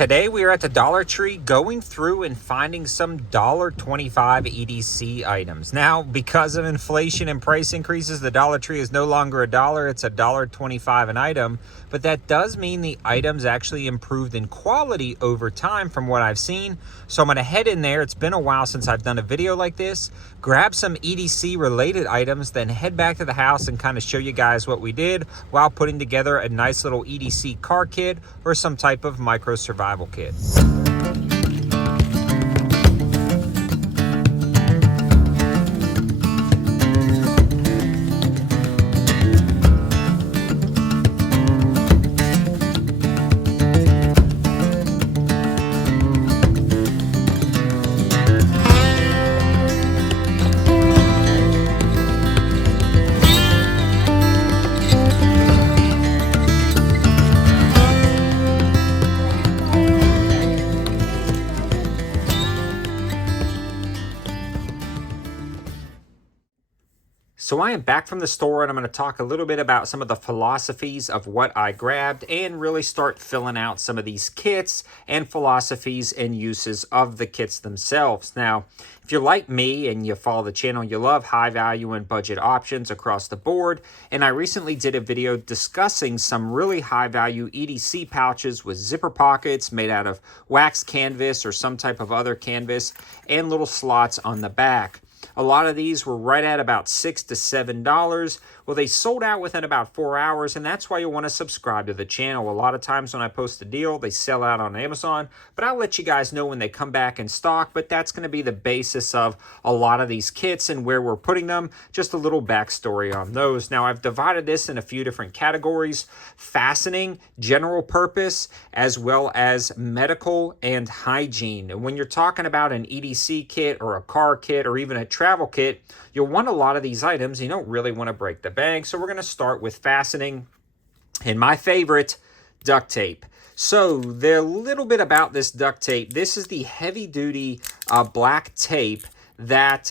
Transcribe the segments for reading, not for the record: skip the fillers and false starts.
Today we are at the Dollar Tree going through and finding some $1.25 EDC items. Now, because of inflation and price increases, the Dollar Tree is no longer $1, it's $1.25 an item. But that does mean the items actually improved in quality over time from what I've seen. So I'm gonna head in there. It's been a while since I've done a video like this. Grab some EDC related items, then head back to the house and kind of show you guys what we did while putting together a nice little EDC car kit or some type of micro survival kit. So I am back from the store and I'm going to talk a little bit about some of the philosophies of what I grabbed and really start filling out some of these kits and philosophies and uses of the kits themselves. Now, if you're like me and you follow the channel, you love high value and budget options across the board. And I recently did a video discussing some really high value EDC pouches with zipper pockets made out of wax canvas or some type of other canvas and little slots on the back. A lot of these were right at about $6 to $7. Well, they sold out within about 4 hours, and that's why you want to subscribe to the channel. A lot of times when I post a deal, they sell out on Amazon, but I'll let you guys know when they come back in stock. But that's going to be the basis of a lot of these kits and where we're putting them. Just a little backstory on those. Now, I've divided this in a few different categories: fastening, general purpose, as well as medical and hygiene. And when you're talking about an EDC kit or a car kit or even a travel kit, you'll want a lot of these items. You don't really want to break the bank. So we're going to start with fastening and my favorite, duct tape. So the little bit about this duct tape, this is the heavy duty black tape that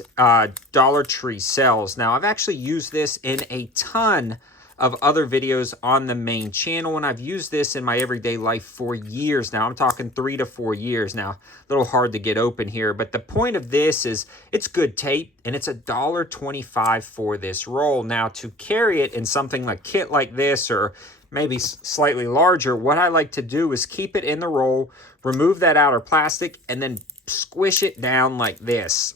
Dollar Tree sells. Now, I've actually used this in a ton of other videos on the main channel, and I've used this in my everyday life for years now. I'm talking 3 to 4 years now. A little hard to get open here, but the point of this is it's good tape, and it's $1.25 for this roll. Now, to carry it in something like kit like this or maybe slightly larger, what I like to do is keep it in the roll, remove that outer plastic, and then squish it down like this.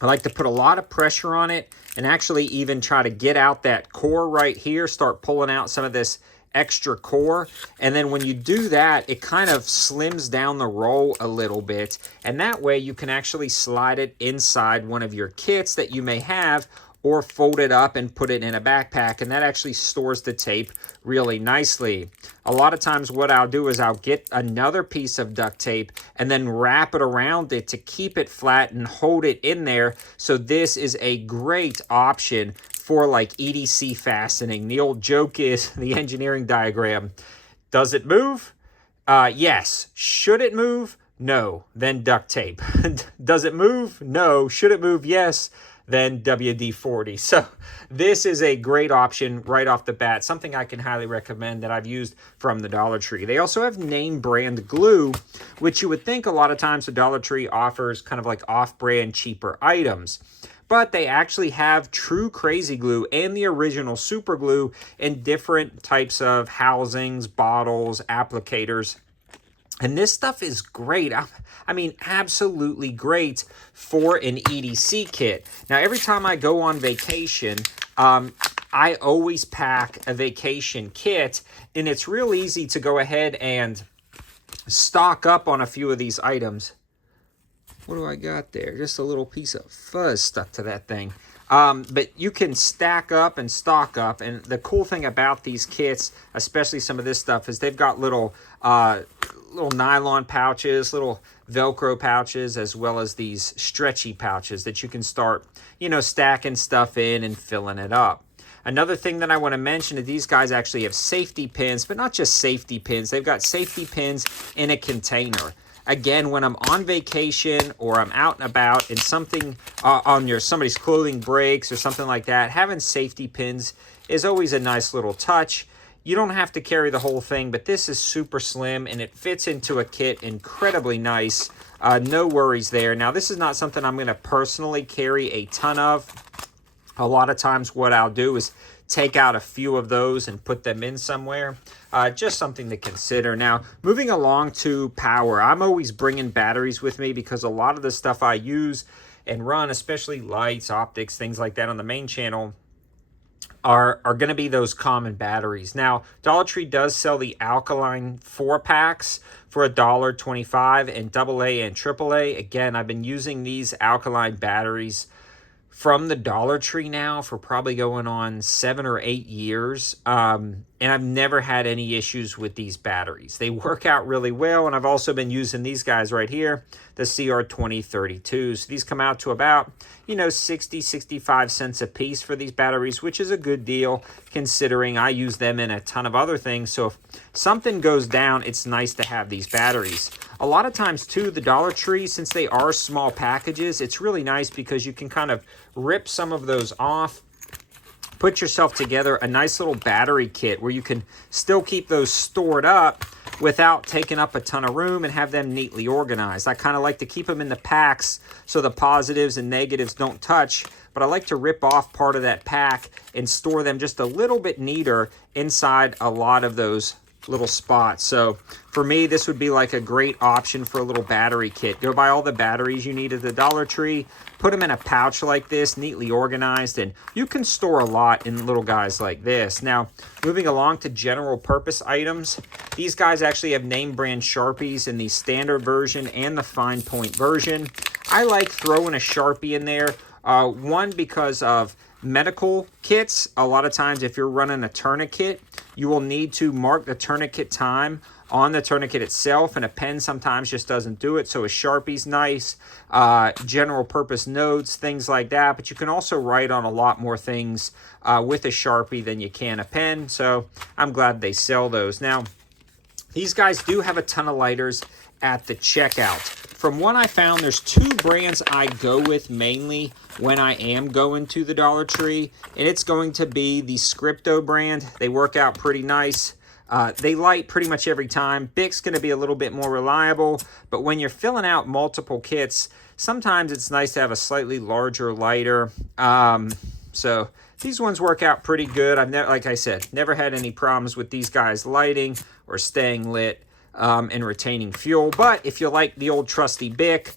I like to put a lot of pressure on it and actually even try to get out that core right here, start pulling out some of this extra core. And then when you do that, it kind of slims down the roll a little bit. And that way you can actually slide it inside one of your kits that you may have, or fold it up and put it in a backpack, and that actually stores the tape really nicely. A lot of times what I'll do is I'll get another piece of duct tape and then wrap it around it to keep it flat and hold it in there. So this is a great option for like EDC fastening. The old joke is the engineering diagram. Does it move? Yes. Should it move? No. Then duct tape. Does it move? No. Should it move? Yes. Then WD-40. So this is a great option right off the bat, something I can highly recommend that I've used from the Dollar Tree. They also have name brand glue, which you would think a lot of times the Dollar Tree offers kind of like off-brand cheaper items. But they actually have true crazy glue and the original super glue in different types of housings, bottles, applicators. And this stuff is great. I mean, absolutely great for an EDC kit. Now, every time I go on vacation, I always pack a vacation kit, and it's real easy to go ahead and stock up on a few of these items. What do I got there? Just a little piece of fuzz stuck to that thing. But you can stack up and stock up. And the cool thing about these kits, especially some of this stuff, is they've got little nylon pouches, little Velcro pouches, as well as these stretchy pouches that you can start, stacking stuff in and filling it up. Another thing that I want to mention is these guys actually have safety pins, but not just safety pins. They've got safety pins in a container. Again, when I'm on vacation or I'm out and about and something somebody's clothing breaks or something like that, having safety pins is always a nice little touch. You don't have to carry the whole thing, but this is super slim and it fits into a kit incredibly nice. No worries there. Now, this is not something I'm going to personally carry a ton of. A lot of times what I'll do is take out a few of those and put them in somewhere. Just something to consider. Now, moving along to power. I'm always bringing batteries with me because a lot of the stuff I use and run, especially lights, optics, things like that on the main channel, are going to be those common batteries. Now, Dollar Tree does sell the alkaline 4-packs for $1.25 and AA and AAA. Again, I've been using these alkaline batteries from the Dollar Tree now for probably going on 7 or 8 years. And I've never had any issues with these batteries. They work out really well. And I've also been using these guys right here, the CR2032s. These come out to about, 60, 65 cents a piece for these batteries, which is a good deal considering I use them in a ton of other things. So if something goes down, it's nice to have these batteries. A lot of times too, the Dollar Tree, since they are small packages, it's really nice because you can kind of rip some of those off, put yourself together a nice little battery kit where you can still keep those stored up without taking up a ton of room and have them neatly organized. I kind of like to keep them in the packs so the positives and negatives don't touch, but I like to rip off part of that pack and store them just a little bit neater inside a lot of those little spots. So for me, this would be like a great option for a little battery kit. Go buy all the batteries you need at the Dollar Tree, put them in a pouch like this, neatly organized, and you can store a lot in little guys like this. Now, moving along to general purpose items, these guys actually have name brand Sharpies in the standard version and the fine point version. I like throwing a Sharpie in there, one because of medical kits. A lot of times if you're running a tourniquet, you will need to mark the tourniquet time on the tourniquet itself, and a pen sometimes just doesn't do it. So a Sharpie's nice, general purpose notes, things like that. But you can also write on a lot more things with a Sharpie than you can a pen. So I'm glad they sell those. Now, these guys do have a ton of lighters at the checkout. From what I found, there's 2 brands I go with mainly when I am going to the Dollar Tree, and it's going to be the Scripto brand. They work out pretty nice. They light pretty much every time. Bic's going to be a little bit more reliable, but when you're filling out multiple kits, sometimes it's nice to have a slightly larger lighter. So these ones work out pretty good. I've never, like I said, never had any problems with these guys lighting or staying lit and retaining fuel. But if you like the old trusty Bic,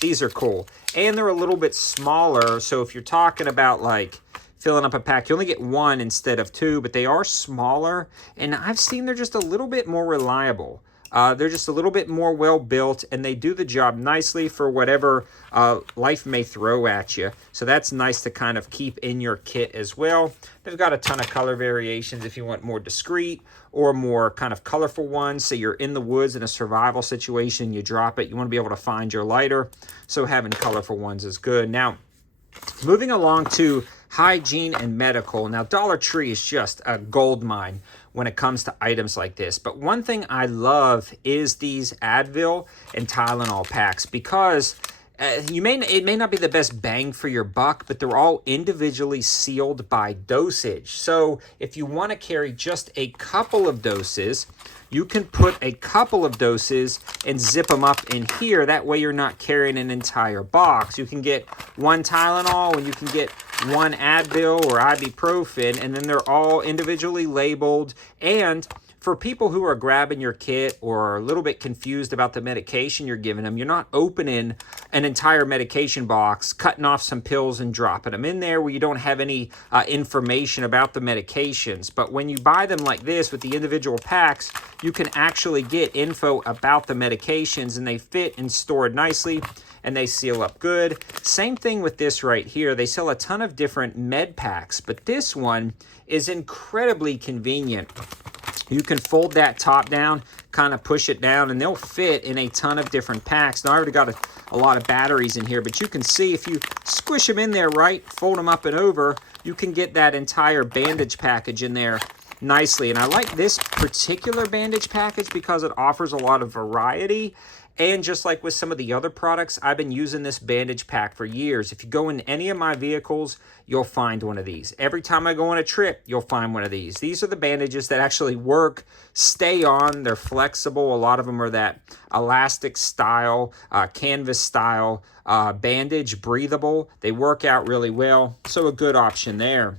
these are cool. And they're a little bit smaller, so if you're talking about like filling up a pack, you only get 1 instead of 2, but they are smaller, and I've seen they're just a little bit more reliable. They're just a little bit more well-built, and they do the job nicely for whatever life may throw at you. So that's nice to kind of keep in your kit as well. They've got a ton of color variations if you want more discreet or more kind of colorful ones. Say you're in the woods in a survival situation, you drop it, you want to be able to find your lighter. So having colorful ones is good. Now, moving along to hygiene and medical. Now, Dollar Tree is just a gold mine when it comes to items like this. But one thing I love is these Advil and Tylenol packs because it may not be the best bang for your buck, but they're all individually sealed by dosage. So if you want to carry just a couple of doses, you can put a couple of doses and zip them up in here. That way you're not carrying an entire box. You can get 1 Tylenol and you can get 1 Advil or ibuprofen, and then they're all individually labeled. And for people who are grabbing your kit or are a little bit confused about the medication you're giving them, you're not opening an entire medication box, cutting off some pills and dropping them in there where you don't have any information about the medications. But when you buy them like this with the individual packs, you can actually get info about the medications, and they fit and stored nicely, and they seal up good. Same thing with this right here. They sell a ton of different med packs, but this one is incredibly convenient. You can fold that top down, kind of push it down, and they'll fit in a ton of different packs. Now, I already got a lot of batteries in here, but you can see if you squish them in there right, fold them up and over, you can get that entire bandage package in there nicely. And I like this particular bandage package because it offers a lot of variety, And just like with some of the other products, I've been using this bandage pack for years. If you go in any of my vehicles, you'll find one of these. Every time I go on a trip, you'll find one of these. These are the bandages that actually work, stay on, they're flexible. A lot of them are that elastic style, canvas style bandage, breathable. They work out really well, so a good option there.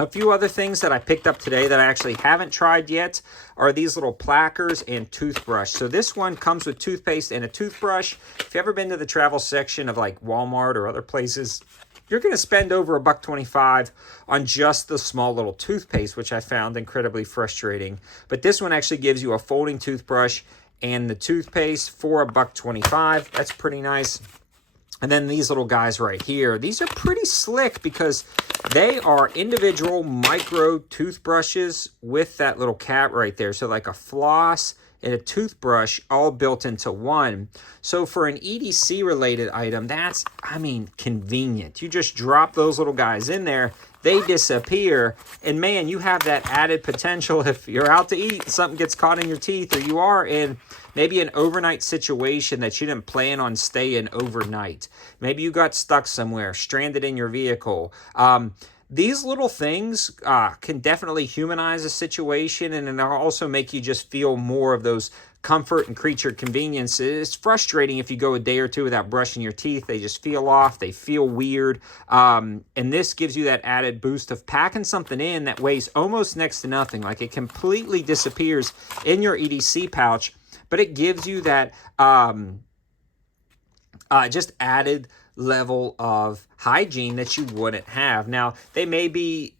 A few other things that I picked up today that I actually haven't tried yet are these little plackers and toothbrush. So this one comes with toothpaste and a toothbrush. If you've ever been to the travel section of like Walmart or other places, you're going to spend over $1.25 on just the small little toothpaste, which I found incredibly frustrating. But this one actually gives you a folding toothbrush and the toothpaste for $1.25. That's pretty nice. And then these little guys right here, these are pretty slick because they are individual micro toothbrushes with that little cap right there. So like a floss and a toothbrush all built into one. So for an EDC related item, that's, I mean, convenient. You just drop those little guys in there, they disappear, and man, you have that added potential if you're out to eat, something gets caught in your teeth, or you are in maybe an overnight situation that you didn't plan on staying overnight. Maybe you got stuck somewhere, stranded in your vehicle. These little things can definitely humanize a situation, and they'll also make you just feel more of those comfort and creature convenience. It's frustrating if you go a day or two without brushing your teeth. They just feel off. They feel weird. And this gives you that added boost of packing something in that weighs almost next to nothing. Like it completely disappears in your EDC pouch, but it gives you that just added level of hygiene that you wouldn't have. Now, they may be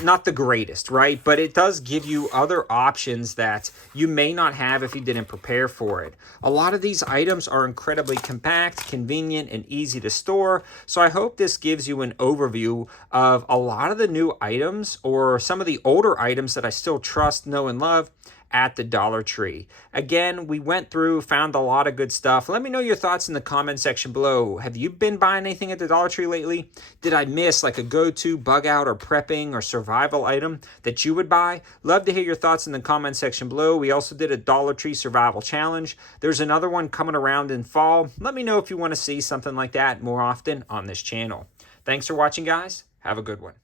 not the greatest, right? But it does give you other options that you may not have if you didn't prepare for it. A lot of these items are incredibly compact, convenient, and easy to store. So I hope this gives you an overview of a lot of the new items or some of the older items that I still trust, know, and love at the Dollar Tree. Again, we went through, found a lot of good stuff. Let me know your thoughts in the comment section below. Have you been buying anything at the Dollar Tree lately? Did I miss like a go-to bug out or prepping or survival item that you would buy? Love to hear your thoughts in the comment section below. We also did a Dollar Tree survival challenge. There's another one coming around in fall. Let me know if you want to see something like that more often on this channel. Thanks for watching, guys. Have a good one.